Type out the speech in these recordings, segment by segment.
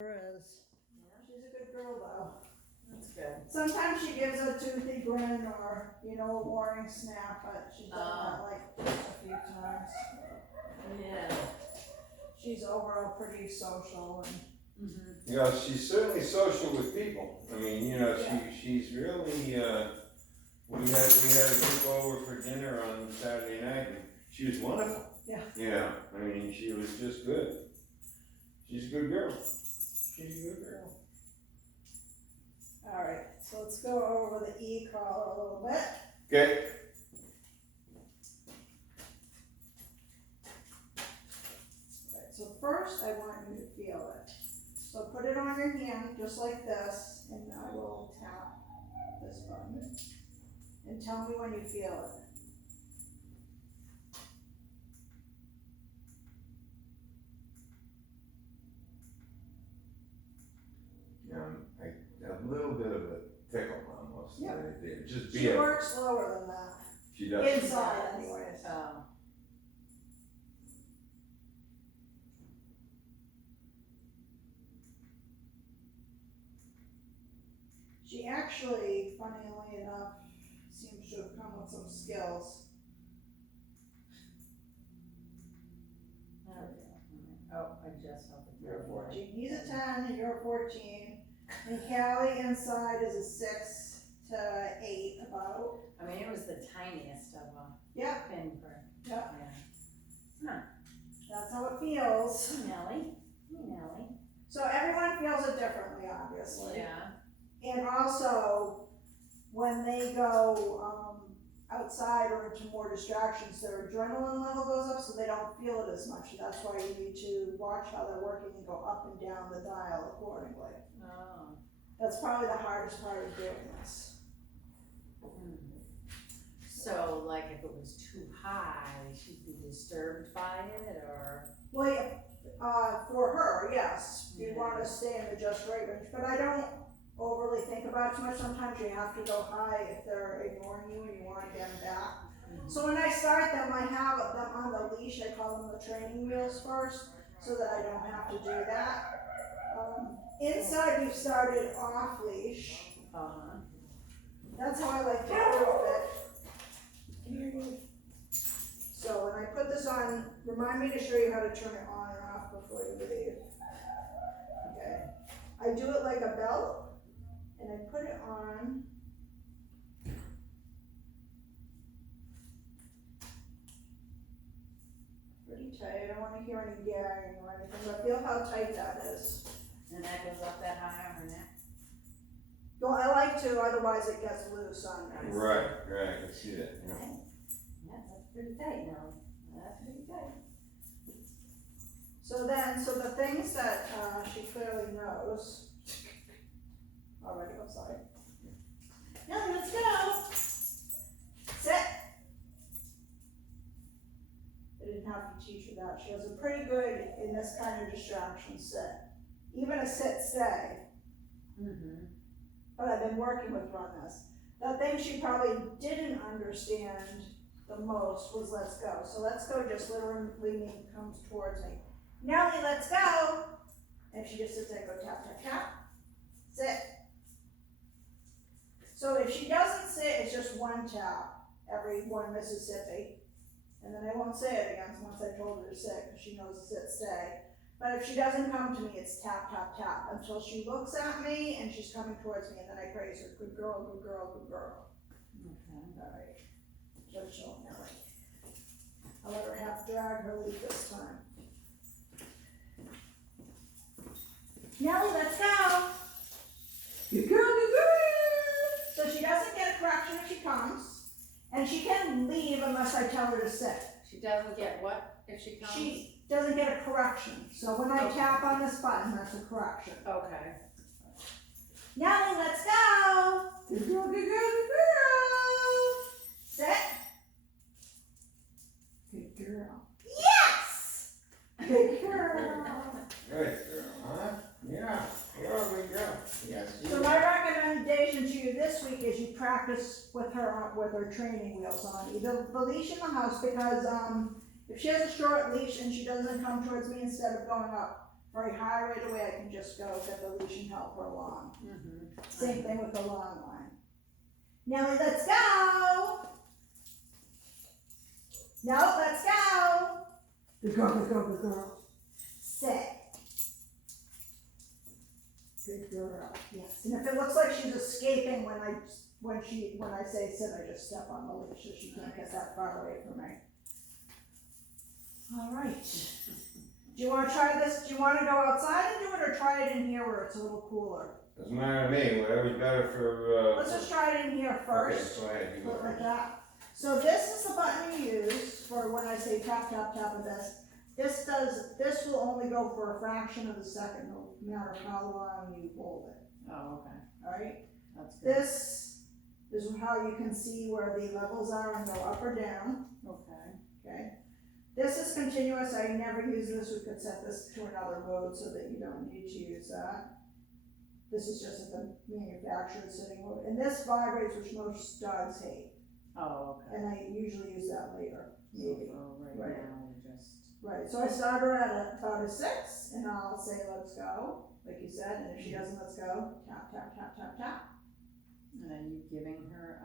Is. She's a good girl though. That's good. Sometimes she gives a toothy grin or, a warning snap, but she's done that like a few times. Yeah. She's overall pretty social and. You know, she's certainly social with people. I mean, she's really, we had a group over for dinner on Saturday night and she was wonderful. Yeah. Yeah, I mean, she was just good. She's a good girl. She's a good girl. Alright, so let's go over the e-collar a little bit. Okay. Alright, so first I want you to feel it. So put it on your hand just like this, and I will tap this button. And tell me when you feel it. A little bit of a tickle almost. Yeah. Right there. Just She works slower than that. She does. Inside anyways. She actually, funnily enough, seems to have come with some skills. Oh, I just helped it. You're a 14. He's a 10 and you're a 14. And Callie inside is a 6 to 8 about. I mean, it was the tiniest of a Yep. pinprick. Yep. Yeah. That's how it feels. Hey, Nellie. Hey, Nellie. So everyone feels it differently, obviously. Yeah. And also, when they go outside or into more distractions, their adrenaline level goes up so they don't feel it as much. That's why you need to watch how they're working and go up and down the dial accordingly. Oh. That's probably the hardest part of doing this. So, like, if it was too high, she'd be disturbed by it, or? Well, yeah, for her, yes, you Yeah. want to stay in the just right range, but I don't overly think about it too much. Sometimes you have to go high if they're ignoring you and you want to get them back. So when I start them, I have them on the leash. I call them the training wheels first, so that I don't have to do that. Inside, we've started off leash. That's how I like to prove it. So when I put this on, remind me to show you how to turn it on and off before you leave. Okay. I do it like a belt, and I put it on. Pretty tight. I don't want to hear any gagging or anything, but feel how tight that is. And that goes up that high on her neck? Well, I like to, otherwise it gets loose on me. Right, I can see that, yeah. Yeah, that's pretty tight now. That's pretty tight. So the things that she clearly knows. Already, I'm sorry. Nellie, let's go. Sit. I didn't have to teach her that. She has a pretty good, in this kind of distraction, sit. Even a sit stay. But I've been working with her on this. The thing she probably didn't understand the most was let's go. So let's go just literally comes towards me. Nellie, let's go. And she just sits there, go tap, tap, tap. Sit. So if she doesn't sit, it's just one tap every one Mississippi. And then I won't say it again once I told her to sit, because she knows to sit, stay. But if she doesn't come to me, it's tap, tap, tap, until she looks at me and she's coming towards me, and then I praise her, good girl, good girl, good girl. Okay. All right, good show, Nellie. I'll let her half drag her lead this time. Nellie, let's go. Good girl, good girl. So she doesn't get a correction if she comes, and she can leave unless I tell her to sit. She doesn't get what if she comes? She doesn't get a correction. So when I tap on this button, that's a correction. Okay. Nellie, let's go. Good girl, good girl, good girl. Sit. Good girl. Yes! Good girl. Good girl, huh? Yeah, you're a good girl. Yes, you So my recommendation to you this week is you practice with her training wheels on. Either the leash in the house, because if she has a short leash and she doesn't come towards me, instead of going up, very high right away, I can just go get the leash and help her along. Same thing with the long line. Nellie, let's go! No, let's go! Good girl, good girl, good girl. Sit. Good girl, yes. And if it looks like she's escaping when I say sit, I just step on the leash so she can't get that far away from me. All right. Do you want to try this? Do you want to go outside and do it, or try it in here where it's a little cooler? Doesn't matter to me, whatever's better for, Let's just try it in here first. Okay, go ahead, you go Put it like first. that. So this is the button you use for when I say tap, tap, tap of this. This will only go for a fraction of a second, no matter how long you hold it. Oh, okay, Alright? that's good. This is how you can see where the levels are and go up or down. Okay? This is continuous. I never use this. We could set this to another mode so that you don't need to use that. This is just at the manufacturer's setting mode. And this vibrates, which most dogs hate. Oh, okay. And I usually use that later, maybe. So Right. now we're just. Right, so I start her at about a 6, and I'll say, let's go, like you said, and if she doesn't, let's go, tap, tap, tap, tap, tap. And then you giving her,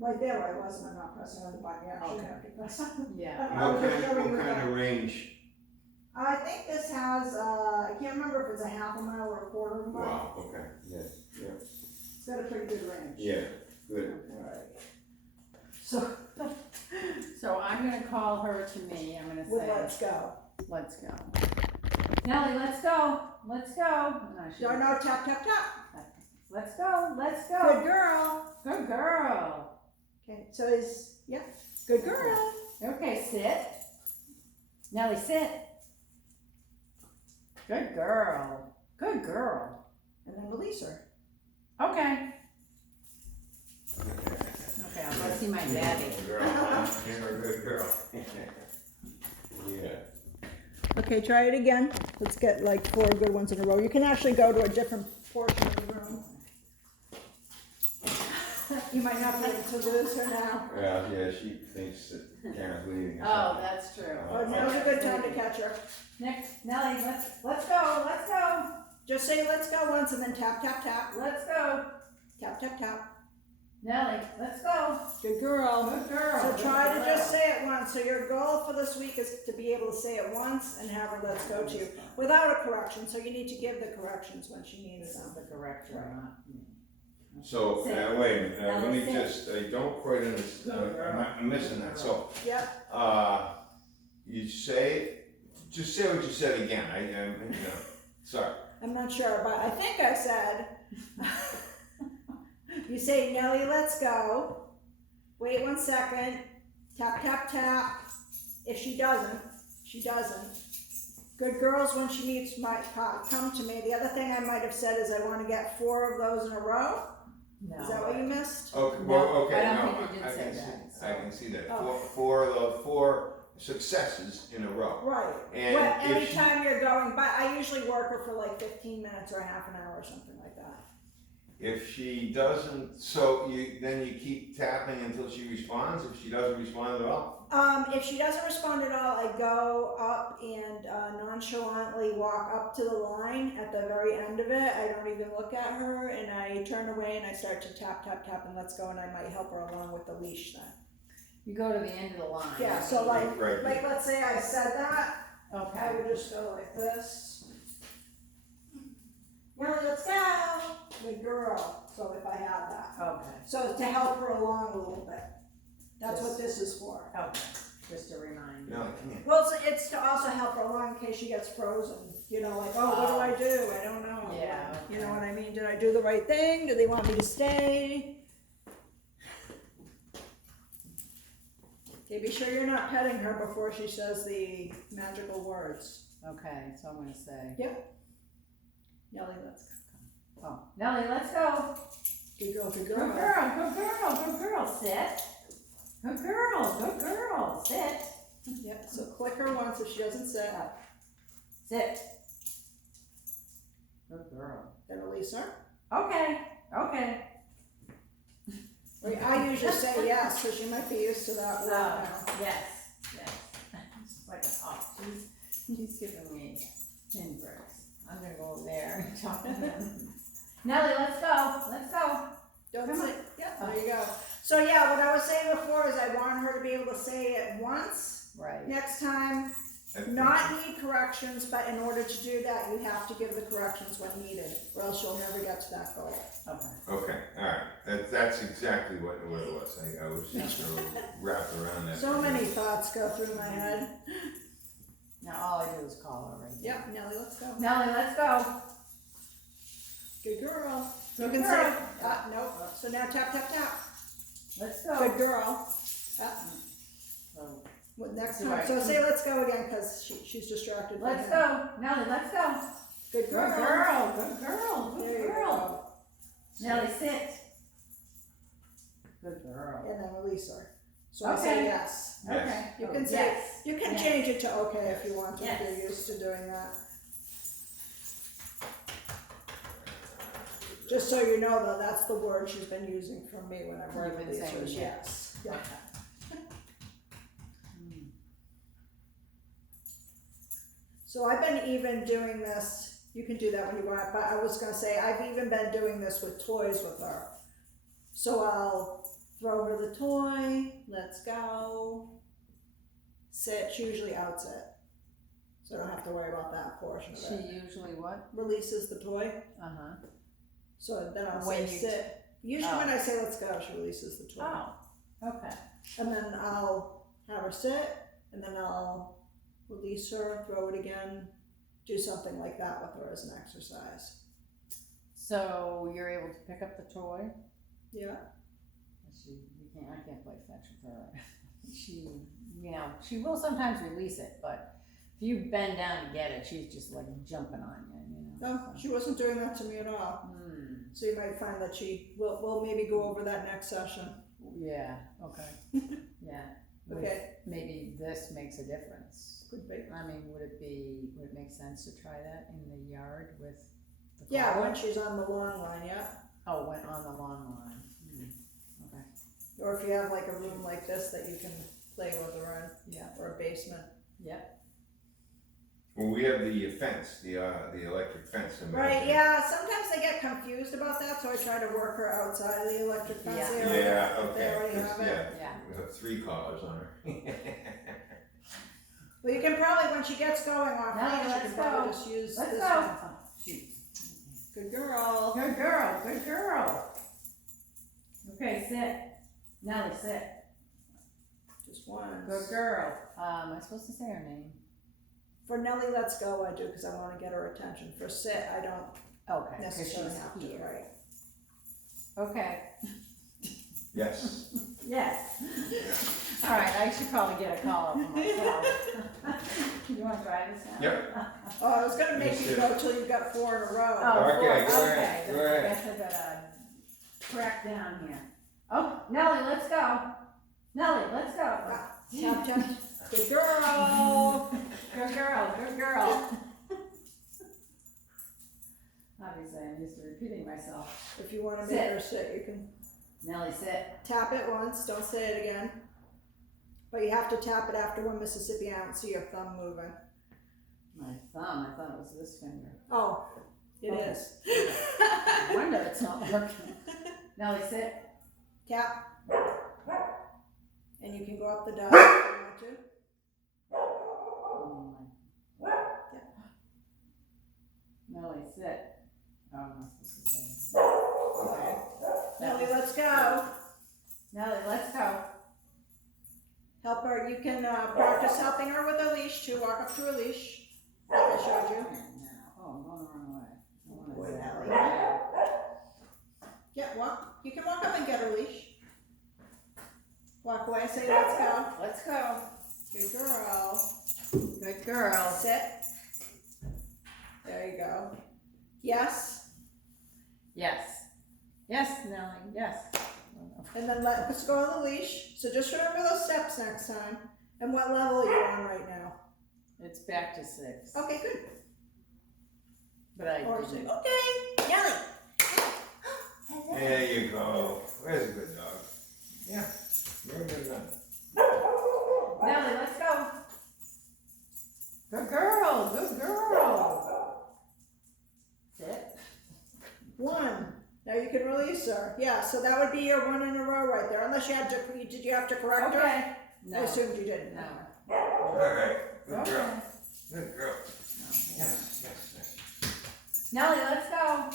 Right there where I was, and I'm not pressing on the button, you actually Okay. have to press. yeah, I was just showing What you kind that. of range? I think this has, I can't remember if it's a half a mile or a quarter of a mile. Wow, okay, yeah, It's got a pretty good range. yeah, good. Alright. So, so I'm gonna call her to me, I'm gonna with say, let's go. let's go. Nellie, let's go, let's go. No, tap, tap, tap. Let's go, let's Good go. girl. Good girl. Okay, so is, yeah, good girl. Okay, sit. Nellie, sit. Good girl. Good girl. And then release her. Okay. Okay, I'll go see my daddy. Good girl, you're a good girl. Yeah. Okay, try it again. Let's get like 4 good ones in a row. You can actually go to a different portion of the room. You might not be able to lose her now. Well, yeah, she thinks that Karen's leaving. or Oh, something. that's true. Oh, now's a good time to catch her. Next, Nellie, let's go, let's go. Just say let's go once and then tap, tap, tap. Let's go. Tap, tap, tap. Nellie, let's go. Good girl. Good girl. So good try to girl. just say it once. So your goal for this week is to be able to say it once and have her let's go to you without a correction. So you need to give the corrections when she needs This is them. the correction, not me. So, Sit. wait a minute, let me Sit. just, I don't quite understand, I'm missing that, so, Yep. you say, just say what you said again, sorry. I'm not sure, but I think I said, you say, Nellie, let's go. Wait 1 second. Tap, tap, tap. If she doesn't, she doesn't. Good girls, when she meets, might come to me. The other thing I might have said is I want to get 4 of those in a row. No. Is that what you missed? Okay, No, well, okay, I don't no, think you did I say can see, that, so- I can see that, Oh. four successes in a row. Right. And Well, if she- anytime you're going, but I usually work her for like 15 minutes or half an hour or something like that. If she doesn't, then you keep tapping until she responds, if she doesn't respond at all? If she doesn't respond at all, I go up and nonchalantly walk up to the line at the very end of it. I don't even look at her, and I turn away and I start to tap, tap, tap, and let's go, and I might help her along with the leash then. You go to the end of the line. Yeah, so like Right. let's say I said that, I Okay. would just go like this. Nellie, let's go. Good girl. So if I have that. Okay. So to help her along a little bit. That's what this is for. Okay. Just a reminder. No, I can't. Well, it's to also help her along in case she gets frozen. You know, like, oh, what do I do? I don't know. Yeah, You know okay. what I mean? Did I do the right thing? Do they want me to stay? Okay, be sure you're not petting her before she says the magical words. Okay, so I'm gonna say, Nellie, let's go. oh, Nellie, let's go. Good girl, good Good girl. girl, good girl, good girl, sit. Good girl, sit. Yep, so click her once if she doesn't sit. Sit. Good girl. Then release her. Okay, okay. I usually say yes, because she might be used to that word now. Yes, yes. She's like, oh, she's giving me pinpricks. I'm gonna go over there and talk to him. Nellie, let's go, let's go. Don't Come on. say, yeah, there you go. So yeah, what I was saying before is I wanted her to be able to say it once, Right. next time, not need corrections, but in order to do that, you have to give the corrections when needed, or else you'll never get to that goal. Okay. Okay, alright, that's exactly what it was, I was just gonna wrap around that. So many thoughts go through my head. Now all I do is call her right now. Yep, Nellie, let's go. Nellie, let's go. Good girl. You Good can girl. say, nope, so now tap, tap, tap. Let's go. Good girl. So, Well, next Do time, I- so say let's go again, cause she's distracted. by let's him. go. Nellie, let's go. Good Good girl. girl, good girl, There good you girl. go. Nellie, sit. Good girl. And then release her. So I say Okay. yes. Yes. Okay. You Oh, can say, yes. you can Yes. change it to okay if you want to, if Yes. you're used to doing that. Just so you know though, that's the word she's been using from me whenever I You've been release her, saying is yes. yes. Yeah. Hmm. So I've been even doing this, you can do that when you want, but I was gonna say, I've even been doing this with toys with her. So I'll throw her the toy, let's go, sit, she usually outs it. So I don't have to worry about that portion of She it. usually what? Releases the toy, Uh-huh. so then I'll When say you sit. Usually Oh. when I say let's go, she releases the toy. Oh, okay. And then I'll have her sit, and then I'll release her, throw it again, do something like that with her as an exercise. So you're able to pick up the toy? Yeah. I can't play fetch with her. She will sometimes release it, but if you bend down to get it, she's just like jumping on you, No, she wasn't doing that to me at all. Hmm, So you might find that we'll maybe go over that next session. yeah, okay, yeah. Would- Okay. Maybe this makes a difference. Could be. I mean, would it make sense to try that in the yard with the Yeah, collar? when she's on the long line, yeah. Oh, went on the lawn line. Okay, Or if you have like a room like this that you can play with her in, yeah, or a basement. yep. Well, we have the fence, the electric fence in back Right, there. yeah, sometimes they get confused about that, so I try to work her outside of the electric fence Yeah. area. Yeah, if they okay, already 'cause, have it. yeah, Yeah. we have 3 collars on her. Well, you can probably, when she gets going off, Nellie, you let's can probably go. just use Let's this go. one. Oh, shoot. Good girl. Good girl, good girl. Okay, sit. Nellie, sit. Just once. Good girl. Am I supposed to say her name? For Nellie, let's go, I do, because I want to get her attention. For sit, I don't Okay, because necessarily she's have to, here. right? Okay, Yes. yes. All right, I should probably get a call for myself. You want to try this now? Yep. Oh, I was gonna make Yes, you yes. go till you got 4 in a row. Oh, Okay, four, go ahead, okay. go ahead. I guess I gotta crack down here. Oh, Nellie, let's go. Nellie, let's go. Tap, tap. Good girl. Good girl, good girl. Obviously, I'm used to repeating myself. If you want to Sit. make her sit, you can Nellie, sit. tap it once, don't say it again. But you have to tap it after one Mississippi. I don't see your thumb moving. My thumb, I thought it was this finger. Oh, it Okay. is. No wonder it's not working. Nellie, sit. Tap. And you can go up the dial if you want to. Oh my. Nellie, sit. Oh, I'm not supposed to say. Okay. Nellie, let's go. Nellie, let's go. Help her. You can practice helping her with a leash too. Walk up to a leash, like I showed you. Oh, I'm going the wrong way. I wanna Boy, say Nellie. that. Yeah, walk. You can walk up and get her leash. Walk away. Say, let's go. Let's go. Good girl. Good girl. Sit. There you go. Yes. Yes. Yes, Nellie, yes. And then let's go on the leash. So just remember those steps next time. And what level are you on right now? It's back to 6. Okay, good. But I Or didn't. say, okay, Nellie. There you go. Where's a good dog? Yeah, very good dog. Nellie, let's go. Good girl, good girl. 1. Now you can release her. Yeah, so that would be your 1 in a row right there. Unless you had to, did you have to correct her? Okay. I No. assumed you didn't. No. Alright, good Okay. girl. Good girl. No. Yes, yes, yes. Nellie, let's go.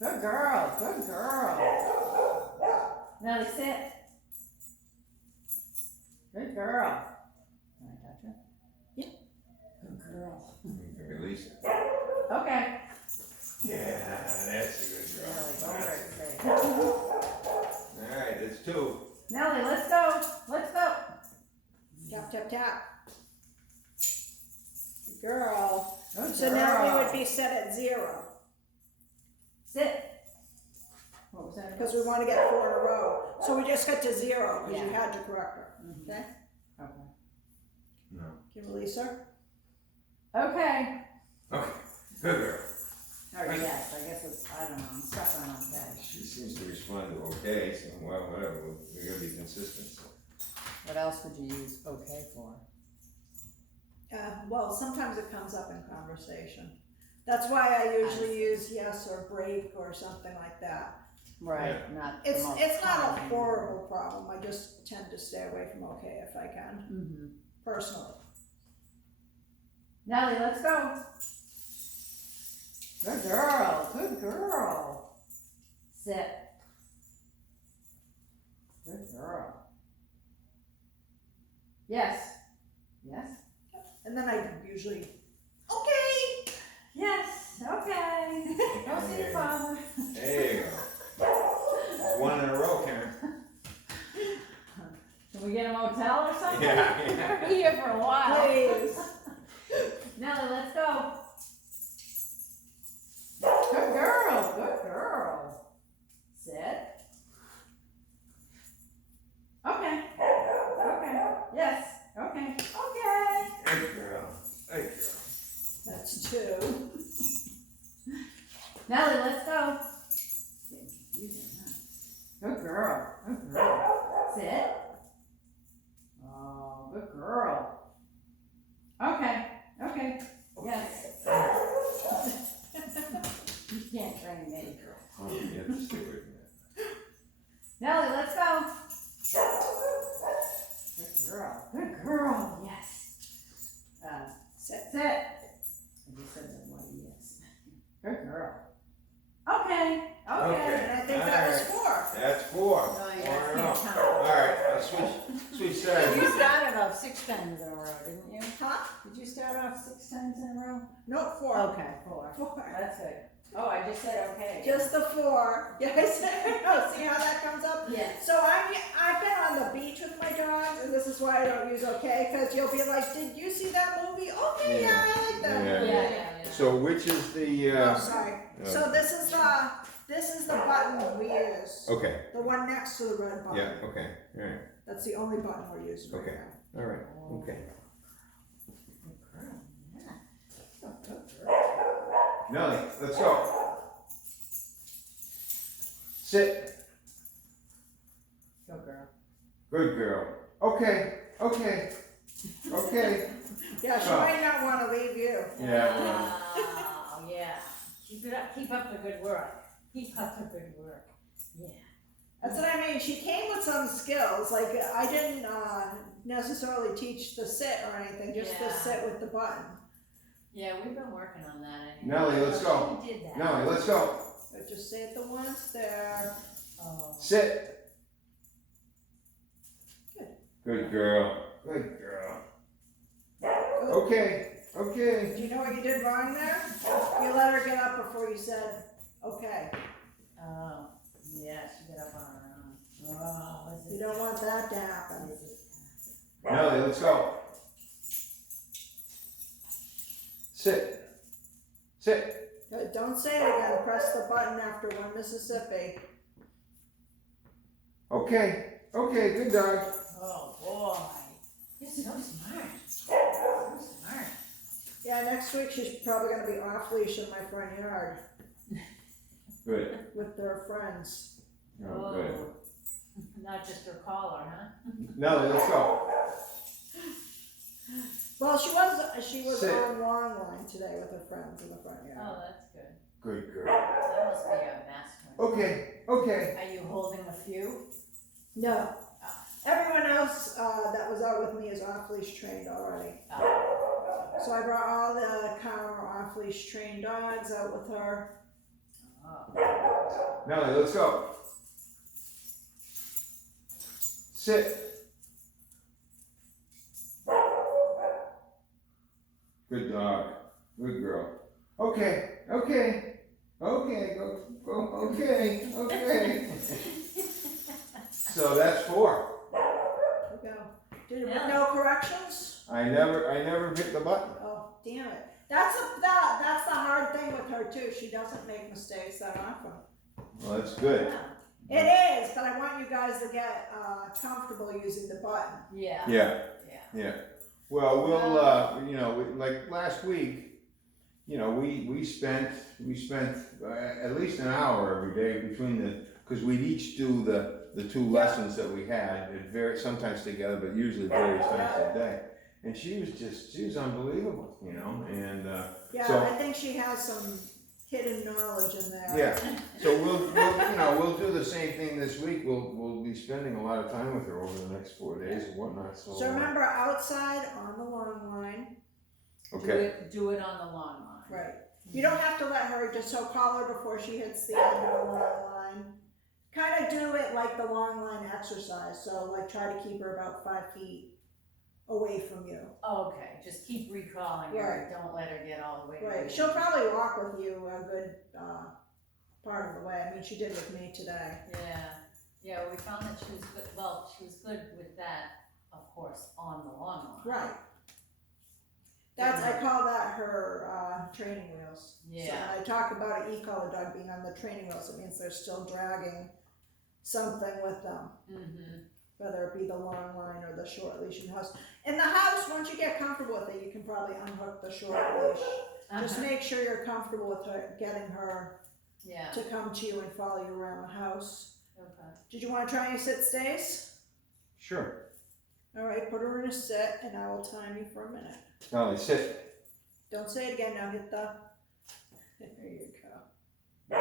Good girl. Good girl. Nellie, sit. Good girl. Can I touch her? Yeah. Good girl. You can release it. Okay. Yeah, that's a good girl. Nellie, go where it's safe. Alright, that's 2. Nellie, let's go. Let's go. Tap, tap, tap. Good girl. Good So girl. now we would be set at 0. Sit. What was that? Because we want to get 4 in a row. So we just got to 0 because you Yeah. had to correct her. Mhm. Okay? Okay. No. Can you release her? Okay. Okay, good girl. Or yes, I guess it's, I don't know, I'm stuck on okay. She seems to respond to okay, so well, whatever, we gotta be consistent. So. What else would you use okay for? Well, sometimes it comes up in conversation. That's why I usually use yes or break or something like that. Right, Yeah. not the It's most not a common. horrible problem. I just tend to stay away from okay if I can, Mhm. personally. Nellie, let's go. Good girl, good girl. Sit. Good girl. Yes. Yes. And then I usually, okay. Yes, okay. Go see your father. There you go. It's 1 in a row, Karen. Can we get a motel or something? Yeah. We're here for a while. Please. Nellie, let's go. Good girl, good girl. Sit. Okay. Okay. Yes. Okay. Okay. Good girl. Good girl. That's 2. Nellie, let's go. Getting confusing, huh? Good girl. Good girl. Sit. Oh, good girl. Okay. Okay. Yes. You can't train me. Oh, you have to stay away from that. Nellie, let's go. Good girl. Good girl. Yes. Sit. Sit. I just said that one. Yes. Good girl. Okay. Okay. And I think that was 4. That's 4. No, you 4 in a row. can't count. Alright, I'll switch sides. You started off 6 times in a row, didn't you? Huh? Did you start off 6 times in a row? No, 4. Okay, 4. 4. That's good. Oh, I just said okay. Just the 4. Yeah, I said, oh, see how that comes up? Yeah. So I've been on the beach with my dogs, and this is why I don't use okay, because you'll be like, did you see that movie? Okay, yeah, I like that Yeah. movie. Yeah. So which is the, Oh, sorry. So this is the button we use. okay, The one next to the red button. yeah, okay, alright, That's the only button we're using right Okay. now. alright, okay. Nellie, let's go. Sit. Go girl. Good girl. Okay, okay, okay. Yeah, she Oh. might not want to leave you. Yeah, well, Oh, yeah. Keep it up. Keep up the good work. Keep up the good work. Yeah. That's what I mean. She came with some skills. Like I didn't necessarily teach the sit or anything, just the Yeah. sit with the button. Yeah, we've been working on that. Nellie, let's go. She did that. Nellie, let's go. But just say it the once there. Oh. Sit. Good. Good girl. Good girl. Good. Okay, okay. Do you know what you did wrong there? You let her get up before you said okay. Oh. Yeah, she got up on her own. Oh, this You is. don't want that to happen. This is. Nellie, let's go. Sit. Sit. Don't say it again. Press the button after 1 Mississippi. Okay, okay, good dog. Oh boy. You're so smart. So smart. Yeah, next week she's probably going to be off leash in my front yard Good. with their friends. Oh, good. Not just her collar, huh? Nellie, let's go. Well, she was Sit. on long line today with her friends in the front yard. Oh, that's good. Good girl. I must be a master. Okay. Are you holding a few? No. Everyone else, that was out with me is off-leash trained already. Oh. So I brought all the Ecollar off-leash trained dogs out with her. Oh. Nellie, let's go. Sit. Good dog. Good girl. Okay. Okay. So that's 4. There we go. No corrections? I never hit the button. Oh, damn it. That's the hard thing with her too. She doesn't make mistakes that often. Well, that's good. It is, but I want you guys to get comfortable using the button. Yeah. Well, we'll, like last week, we spent at least an hour every day between because we'd each do the 2 lessons that we had, sometimes together, but usually various times a day. And she was unbelievable, and so, I think she has some hidden knowledge in there. Yeah. So we'll do the same thing this week. We'll be spending a lot of time with her over the next 4 days and whatnot. So remember, outside on the long line. Okay. Do it on the long line. Right. You don't have to let her, just call her before she hits the end of the long line. Kind of do it like the long line exercise. So like try to keep her about 5 feet away from you. Okay, just keep recalling her. Don't let her get all the way. Right. She'll probably walk with you a good part of the way. I mean, she did with me today. Yeah, we found that she was good. Well, she was good with that, of course, on the long line. Right. I call that her training wheels. Yeah. So when I talk about an e-collar dog being on the training wheels, it means they're still dragging something with them. Mm-hmm. Whether it be the long line or the short leash in the house. In the house, once you get comfortable with it, you can probably unhook the short leash. Just make sure you're comfortable with her, getting her to come to you and follow you around the house. Okay. Did you want to try any sit stays? Sure. All right, put her in a sit, and I will time you for a minute. Nellie, sit. Don't say it again. Now hit the. There you go.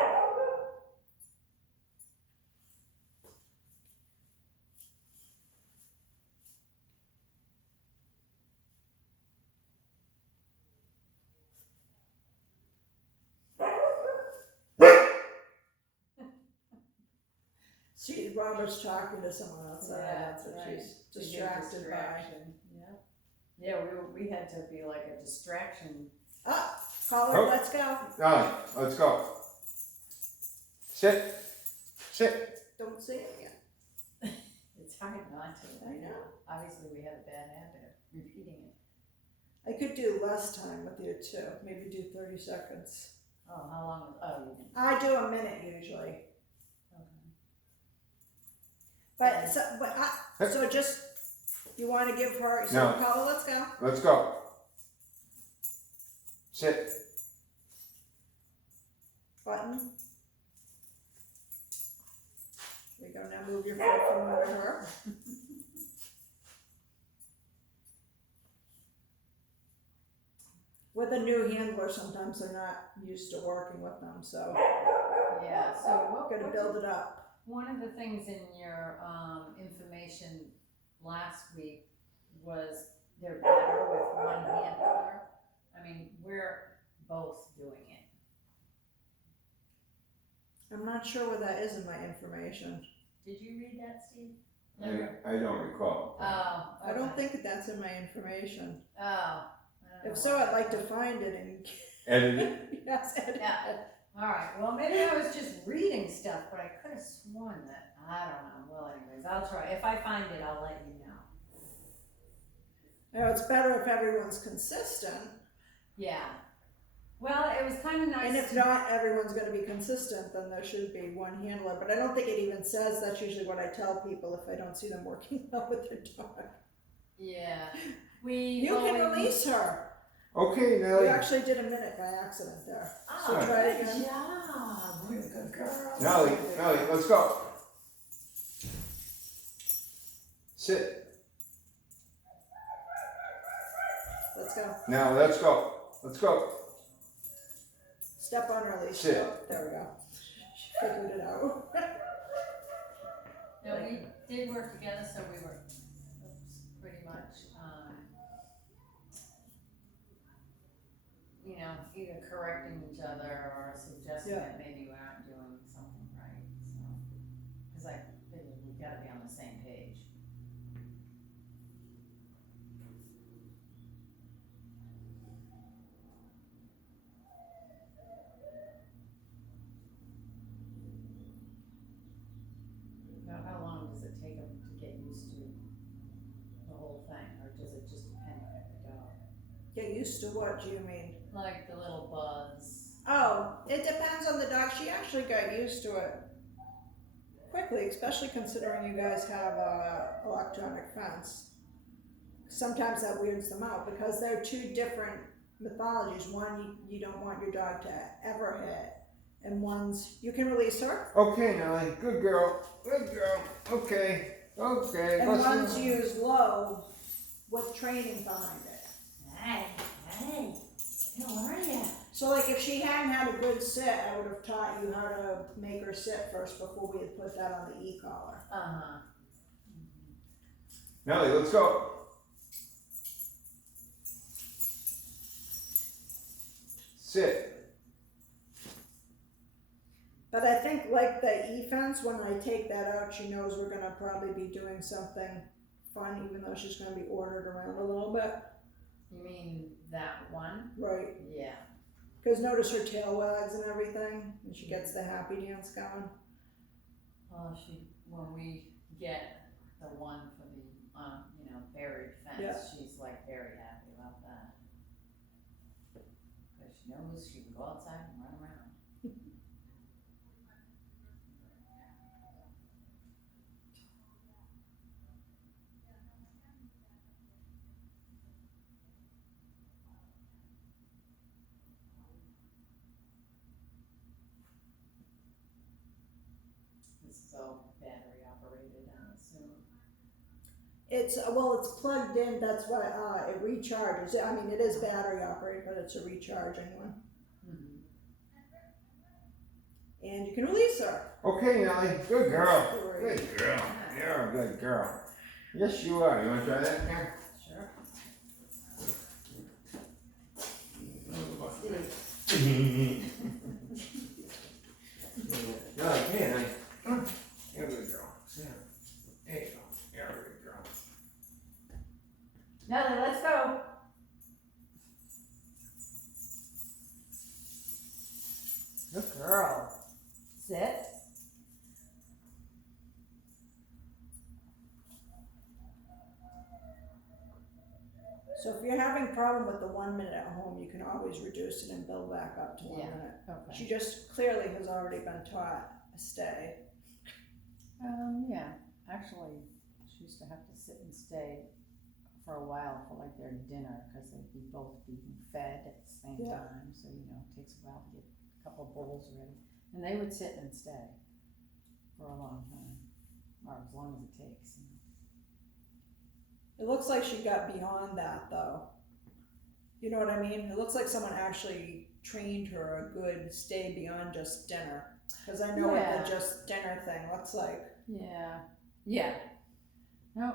Robert's talking to someone outside. That's what she's distracted by. Yeah, we had to be like a distraction. Call her. Let's go. Nellie, let's go. Sit. Don't say it again. It's hard not to. I know. Obviously, we have a bad habit of repeating it. I could do less time with you too. Maybe do 30 seconds. Oh, how long? Oh, you can. I do a minute usually. Okay. So just, you want to give her, No. call her, let's go. Let's go. Sit. Button. There you go, now move your foot from under her. With a new handler, sometimes they're not used to working with them, so. Yeah, so We're gonna build it up. One of the things in your information last week was they're better with one handler. I mean, we're both doing it. I'm not sure where that is in my information. Did you read that, Steve? I don't recall. Oh, okay. I don't think that's in my information. Oh. I don't If know. so, I'd like to find it and. Edit it. Yes, edit Yeah. it. All right, well, maybe I was just reading stuff, but I could have sworn that, I don't know. Well, anyways, I'll try. If I find it, I'll let you know. Now, it's better if everyone's consistent. Yeah. Well, it was kind of nice. And if not everyone's going to be consistent, then there should be one handler. But I don't think it even says, that's usually what I tell people if I don't see them working well with their dog. Yeah. You can release her. Okay, We Nellie. actually did a minute by accident there. So Oh, try it again. good job. What a good girl. Nellie, let's go. Sit. Let's go. Now let's go. Let's go. Step on her leash. Sit. Oh, there we go. figured it out. No, we did work together, so we were, pretty much, you know, either correcting each other or suggesting Yeah. that maybe we aren't doing something right, so. Cause I figured we gotta be on the same page. Now, how long does it take them to get used to the whole thing, or does it just depend on every dog? Get used to what, do you mean? Like the little buzz. Oh, it depends on the dog. She actually got used to it quickly, especially considering you guys have a electronic fence. Sometimes that weirds them out because they're two different mythologies. One, you don't want your dog to ever hit, and one's, you can release her, Okay, Nellie, good girl, okay, and let's one's used low with training behind it. Hey, how are ya? So like if she hadn't had a good sit, I would have taught you how to make her sit first before we had put that on the e-collar. Uh-huh. Nellie, let's go. Sit. But I think like the e-fence, when I take that out, she knows we're gonna probably be doing something fun, even though she's gonna be ordered around a little bit. You mean that one? Right. Yeah. Cause notice her tail wags and everything, and she gets the happy dance going. When we get the one for the, you know, buried fence, Yeah. she's like very happy about that. Cause she knows she can go outside and run around. This is all battery operated, I assume. It's, well, it's plugged in, that's why, it recharges. I mean, it is battery operated, but it's a recharging one. Mm-hmm. And you can release her. Okay, Nellie, good girl, Great. good girl, you're a good girl. Yes, you are, you wanna try that again? Sure. No, I can't, you're a good girl, sit down. There you go, you're a good girl. Nellie, let's go. Good girl. Sit. So if you're having a problem with the 1 minute at home, you can always reduce it and build back up to 1 Yeah. minute. Okay. She just clearly has already been taught a stay. Yeah, actually, she used to have to sit and stay for a while for like their dinner, cause they'd be both being fed at the same Yeah. time, so you know, it takes a while to get a couple bowls ready. And they would sit and stay for a long time, or as long as it takes, you know. It looks like she got beyond that though. You know what I mean? It looks like someone actually trained her a good stay beyond just dinner. Cause I know what Yeah. the just dinner thing looks like. Yeah. No,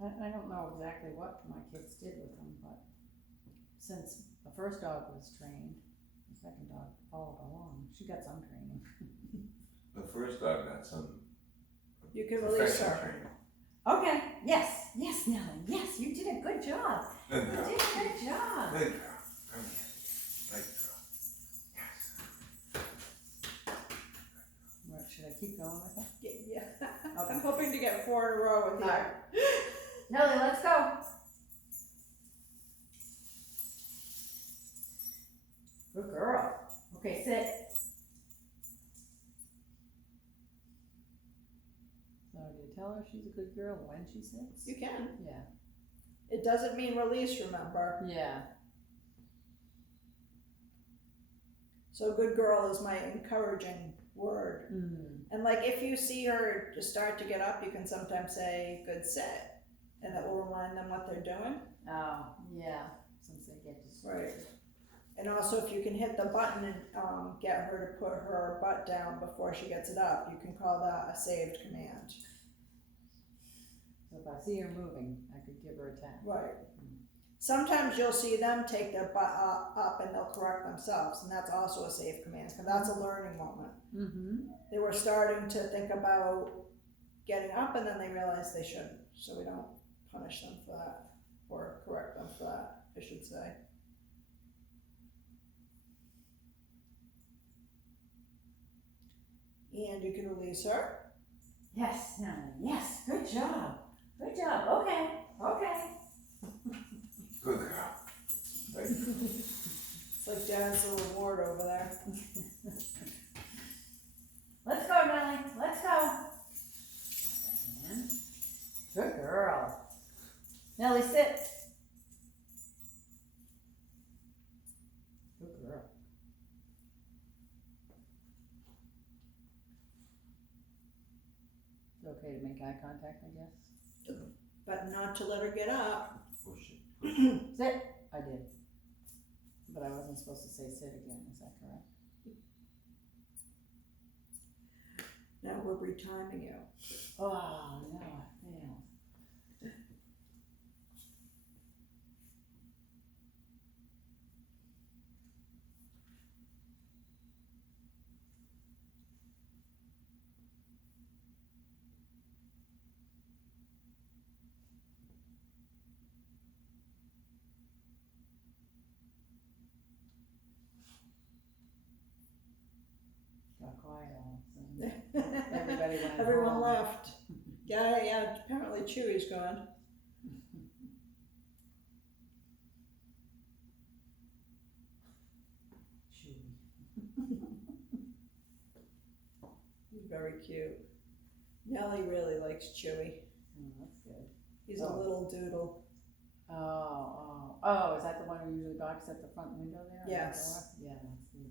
I don't know exactly what my kids did with them, but since the first dog was trained, the second dog followed along. She got some training. The first dog got some You can release professional her. training. Okay, yes, Nellie, yes, you did a good job. Good You girl, did a good job. good girl, come here, good girl, yes. What, should I keep going with it? Yeah. Okay. I'm hoping to get 4 in a row with you. Alright. Nellie, let's go. Good girl. Okay, sit. So do you tell her she's a good girl when she sits? You can. Yeah. It doesn't mean release, remember. Yeah. So good girl is my encouraging word. Mm. And like if you see her just start to get up, you can sometimes say good sit. And that will remind them what they're doing. Oh, yeah, since they get distracted. Right. And also if you can hit the button and, get her to put her butt down before she gets it up, you can call that a saved command. So if I see her moving, I could give her a tap. Right. Sometimes you'll see them take their butt up and they'll correct themselves, and that's also a safe command, because that's a learning moment. Mm-hmm. They were starting to think about getting up and then they realized they shouldn't, so we don't punish them for that, or correct them for that, I should say. And you can release her. Yes, Nellie, yes, good job, okay. Good girl. Right. It's like Dad's little reward over there. Let's go, Nellie, let's go. Good girl. Nellie, sit. Good girl. It's okay to make eye contact, I guess? But not to let her get up. Push it. Sit. I did. But I wasn't supposed to say sit again, is that correct? Now we're retiming you. Oh, no, I failed. Got quiet all of a sudden. Everybody went Everyone home. left. Yeah, apparently Chewy's gone. Chewy. He's very cute. Nellie really likes Chewy. Oh, that's good. He's Oh. a little doodle. Oh, is that the one who usually barks at the front window there? Yes. Yeah, that's good.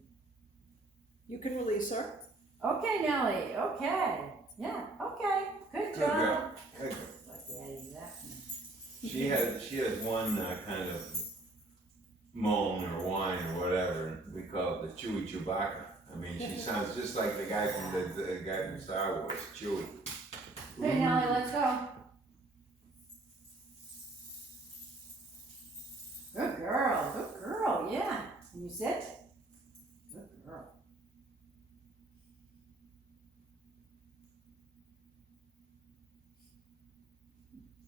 You can release her. Okay, Nellie, okay. Yeah, okay. Good Good job. girl. Good girl. Like, yeah, exactly. She has one kind of moan or whine or whatever. We call it the Chewy Chewbacca. I mean, she sounds just like the guy from the guy from Star Wars, Chewy. Okay, Nellie, let's go. Good girl, yeah. Can you sit? Good girl.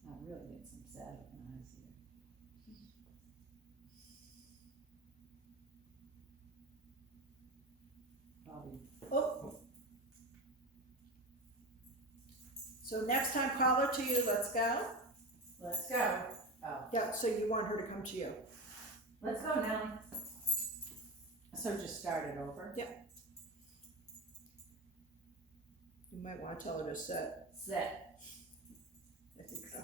I really get some sad looking eyes here. Probably. Oh. So next time, call her to you. Let's go. Let's go. Oh. Yeah, so you want her to come to you. Let's go, Nellie. So just start it over? Yeah. You might want to tell her to sit. Sit. There you go.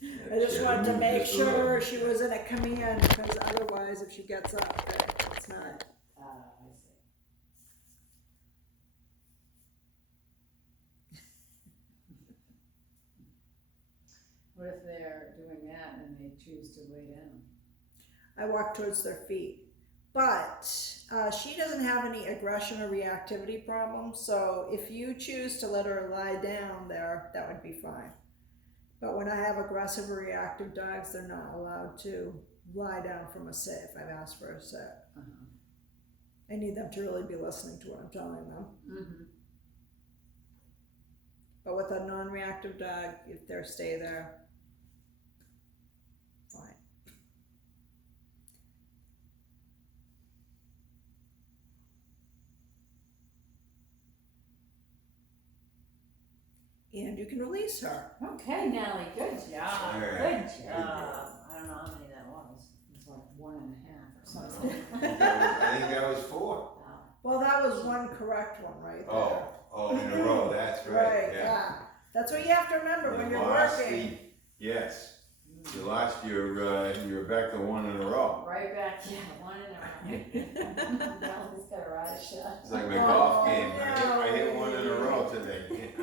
Yeah, I just she had wanted to move make just a little. sure she was in a command, because otherwise if she gets up, it's not. I see. What if they're doing that and they choose to lay down? I walk towards their feet. But she doesn't have any aggression or reactivity problems, so if you choose to let her lie down there, that would be fine. But when I have aggressive or reactive dogs, they're not allowed to lie down from a sit if I've asked for a sit. Uh-huh. I need them to really be listening to what I'm telling them. Mm-hmm. But with a non-reactive dog, if they stay there, fine. And you can release her. Okay, Nellie, good job. All right. Good Good job. girl. I don't know how many that was. It was like 1.5 or something. I think that was 4. Wow. Well, that was one correct one right there. Oh, in a row, that's right, Right, yeah. yeah. That's what you have to remember when You you're lost working. yes, you lost you're back to 1 in a row. Right back, yeah, 1 in a row. Nellie's got her eyes shut. It's like my golf Oh, game, I hit no. 1 in a row today.